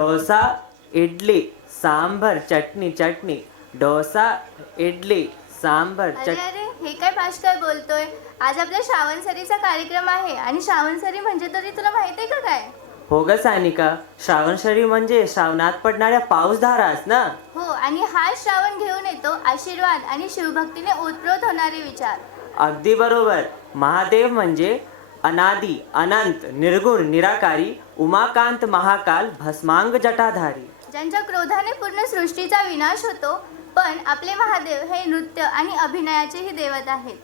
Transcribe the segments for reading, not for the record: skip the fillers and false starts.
डोसा, इडली, सांबर, चटणी चटणी. डोसा, इडली, सांबर, अरे अरे, हे काय भाष्कर बोलतोय? आज आपला श्रावणसरीचा कार्यक्रम आहे आणि श्रावणसरी म्हणजे तरी तुला माहिती आहे का काय? हो ग सानिका, श्रावणशरी म्हणजे श्रावणात पडणाऱ्या पाऊसधाराच ना. हो, आणि हा श्रावण घेऊन येतो आशीर्वाद आणि शिवभक्तीने ओतप्रोत होणारे विचार. अगदी बरोबर. महादेव म्हणजे अनादी अनंत निर्गुण निराकारी उमाकांत महाकाल भस्मांग जटाधारी. ज्यांच्या क्रोधाने पूर्ण सृष्टीचा विनाश होतो, पण आपले महादेव हे नृत्य आणि अभिनयाचेही दैवत आहेत.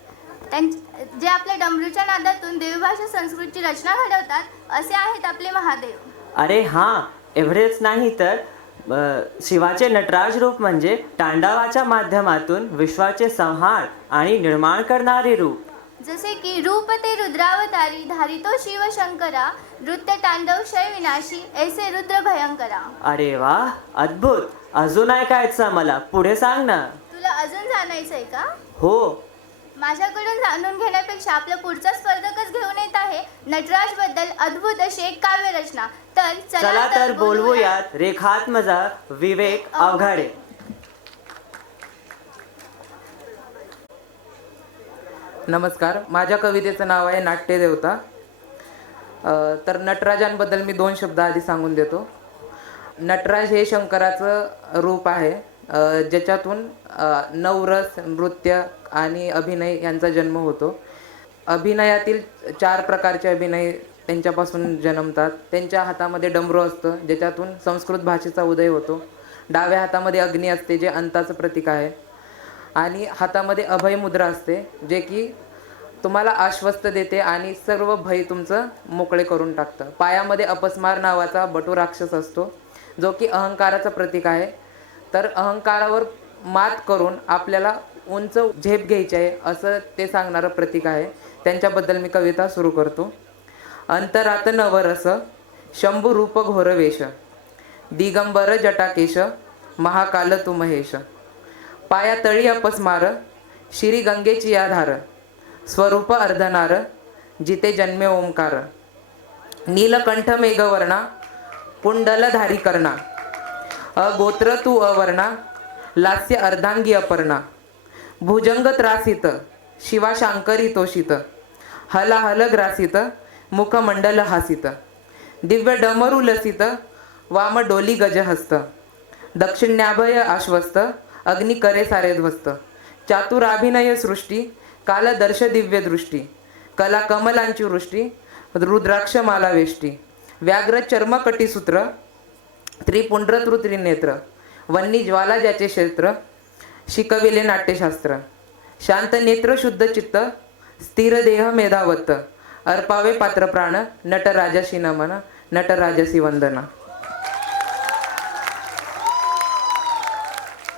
जे आपल्या डमरूच्या नादातून देवभाषा संस्कृतची रचना घडवतात, असे आहेत आपले महादेव. अरे हां, एवढेच नाही तर शिवाचे नटराज रूप म्हणजे तांडवाच्या माध्यमातून विश्वाचे संहार आणि निर्माण करणारे रूप. जसे की रूप ते रुद्रावतारी धारितो शिव शंकरा, नृत्य तांडव क्षय विनाशी ऐसे रुद्र भयंकरा. अरे वा, अद्भुत. अजून ऐकायचं मला, पुढे सांग ना. तुला अजून जाणायचंय का? हो. माझ्याकडून जाणून घेण्यापेक्षा आपला पुढचा स्पर्धकच घेऊन येत आहे नटराज बद्दल अद्भुत अशी एक काव्य रचना. तर चला तर बोलवूयात रेखात्मजा विवेक अवघाडे. नमस्कार, माझ्या कवितेचं नाव आहे नाट्यदेवता. तर नटराजांबद्दल मी 2 शब्द आधी सांगून देतो. नटराज हे शंकराचं रूप आहे, ज्याच्यातून नवरस, नृत्य आणि अभिनय यांचा जन्म होतो. अभिनयातील 4 प्रकारचे अभिनय त्यांच्यापासून जन्मतात. त्यांच्या हातामध्ये डमरू असतं, ज्याच्यातून संस्कृत भाषेचा उदय होतो. डाव्या हातामध्ये अग्नी असते, जे अंताचं प्रतीक आहे. आणि हातामध्ये अभय मुद्रा असते, जे की तुम्हाला आश्वस्त देते आणि सर्व भय तुमचं मोकळे करून टाकतं. पायामध्ये अपस्मार नावाचा बटू राक्षस असतो, जो की अहंकाराचं प्रतीक आहे. तर अहंकारावर मात करून आपल्याला उंच झेप घ्यायची आहे, असं ते सांगणारं प्रतीक आहे. त्यांच्याबद्दल मी कविता सुरू करतो. अंतरात नवरस शंभू रूप घोरवेश, दिगंबर जटाकेश महाकाल तू महेश. पाया तळी अपस्मार श्री गंगेची या धार, स्वरूप अर्धनार जिते जन्मे ओंकार. नीलकंठ मेघवर्णा कुंडलधारी कर्णा, अगोत्र तू अवर्णा लास्य अर्धांगी अपर्णा. भुजंग त्रासित शिवा शांकरी तोषित, हलाहल ग्रासित मुखमंडल हासित. दिव्य डमरू लसित वाम डोली गजहस्त, दक्षिण्याभय आश्वस्त अग्नि करे सारे ध्वस्त. चातुराभिनय सृष्टी कालदर्श दिव्य दृष्टी, कला कमलांची वृष्टी रुद्राक्ष माला वेष्टी. व्याघ्र चर्मकटीसूत्र त्रिपुंड्र त्रिनेत्र, वन्नी ज्वाला ज्याचे क्षेत्र शिकविले नाट्यशास्त्र. शांत नेत्र शुद्ध चित्त स्थिर देह मेधावत्त, अर्पावे पात्र प्राण नटराजाशी नमन नटराजाशी वंदना.